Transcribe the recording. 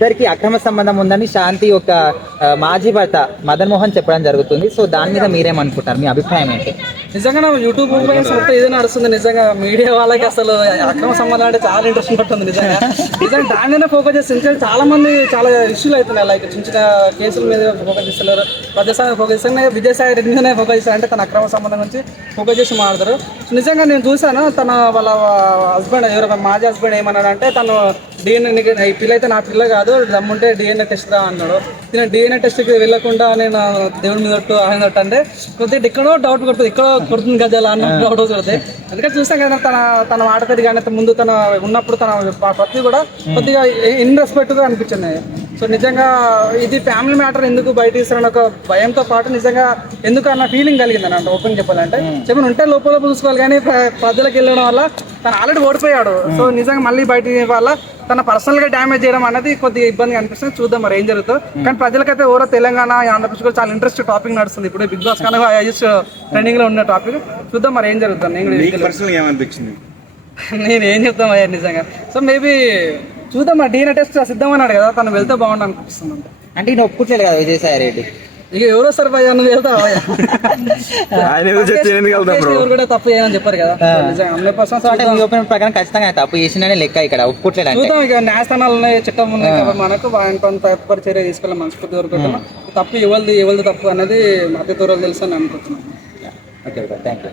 ఇద్దరికి అక్రమ సంబంధం ఉందని శాంతి ఒక మాజీ భర్త మదన్ మోహన్ చెప్పడం జరుగుతుంది. సో దాని మీద మీరేమనుకుంటారు? మీ అభిప్రాయం ఏంటి? నిజంగా యూట్యూబ్ మూమెంట్స్ మొత్తం ఏదో నడుస్తుంది. నిజంగా మీడియా వాళ్ళకి అసలు అక్రమ సంబంధం అంటే చాలా ఇంట్రెస్ట్ పడుతుంది నిజంగా. నిజంగా దానినే ఫోకస్ చేస్తే ఇంకా చాలా మంది చాలా ఇష్యూలు అవుతున్నాయి. లైక్ చిన్న చిన్న కేసుల మీద ఫోకస్ చేస్తున్నారు. ప్రజాస్వామ్య ఫోకస్ చేస్తున్నారు విజయసాయి రెడ్డి మీదనే ఫోకస్ చేస్తారు అంటే తన అక్రమ సంబంధం గురించి ఫోకస్ చేసి మాట్లాడతారు సో నిజంగా నేను చూశాను. తన వాళ్ళ హస్బెండ్ ఎవరు మాజీ హస్బెండ్ ఏమన్నాడు అంటే తను డిఎన్ఏ ఈ పిల్ల అయితే నా పిల్ల కాదు. దమ్ముంటే డిఎన్ఏ టెస్ట్ రా అన్నాడు. నేను డిఎన్ఏ టెస్ట్కి వెళ్ళకుండా నేను దేవుడి మీద ఆయన అంటే కొద్దిగా ఇక్కడో డౌట్ కొడుతుంది. ఇక్కడో కొడుతుంది కదా అన్న డౌట్ వస్తుంది. అందుకని చూస్తాం కదా తన తన మాట తీరు కానీ ముందు తన ఉన్నప్పుడు తన ప్రతి కూడా కొద్దిగా ఇన్ రెస్పెక్ట్గా అనిపించింది. సో నిజంగా ఇది ఫ్యామిలీ మ్యాటర్ ఎందుకు బయట తీస్తారని ఒక భయంతో పాటు నిజంగా ఎందుకు అన్న ఫీలింగ్ కలిగింది అన్నట్టు ఓపెన్ చెప్పాలంటే. చెప్పిన ఉంటే లోపల లోపల చూసుకోవాలి కానీ ప్ర- ప్రజలకు వెళ్ళడం వల్ల తను ఆల్రెడీ ఓడిపోయాడు. సో నిజంగా మళ్ళీ బయట వల్ల తన పర్సనల్గా డ్యామేజ్ చేయడం అనేది కొద్దిగా ఇబ్బందిగా అనిపిస్తుంది. చూద్దాం మరి ఏం జరుగుతుందో. కానీ ప్రజలకైతే ఓరో తెలంగాణ ఆంధ్రప్రదేశ్ కూడా చాలా ఇంట్రెస్ట్ టాపిక్ నడుస్తుంది. ఇప్పుడు బిగ్ బాస్ కనుక హైయెస్ట్ ట్రెండింగ్లో ఉన్న టాపిక్ చూద్దాం మరి ఏం జరుగుతుంది. నేను ఏం చెప్తాం అయ్యా నిజంగా. సో మేబీ చూద్దాం మరి డీఎన్ఏ టెస్ట్ సిద్ధమన్నాడు కదా తను వెళ్తే బాగుండు అనిపిస్తుంది అంటే. ఈయన ఒప్పుకోవట్లేదు కదా విజయసాయి రెడ్డి. ఇక ఎవరో సార్ భయ్యా నువ్వు వెళ్తావా ఎవరు కూడా తప్పు చేయని చెప్పారు కదా. హండ్రెడ్ పర్సెంట్ అంటే మీ ఒపీనియన్ ప్రకారం ఖచ్చితంగా తప్పు చేసిందనే లెక్క ఇక్కడ ఒప్పుకోవట్లేదు అంటే. చూద్దాం ఇక న్యాయస్థానాలు ఉన్నాయి చట్టం ఉన్నాయి కాబట్టి మనకు ఆయన కొంత తదుపరి చర్య తీసుకోవాలి మనస్ఫూర్తి కోరుకుంటున్నాం. తప్పు ఎవరిది ఎవరిది తప్పు అనేది మధ్య దూరం తెలుసు అని అనుకుంటున్నాను ఓకే థ్యాంక్ యూ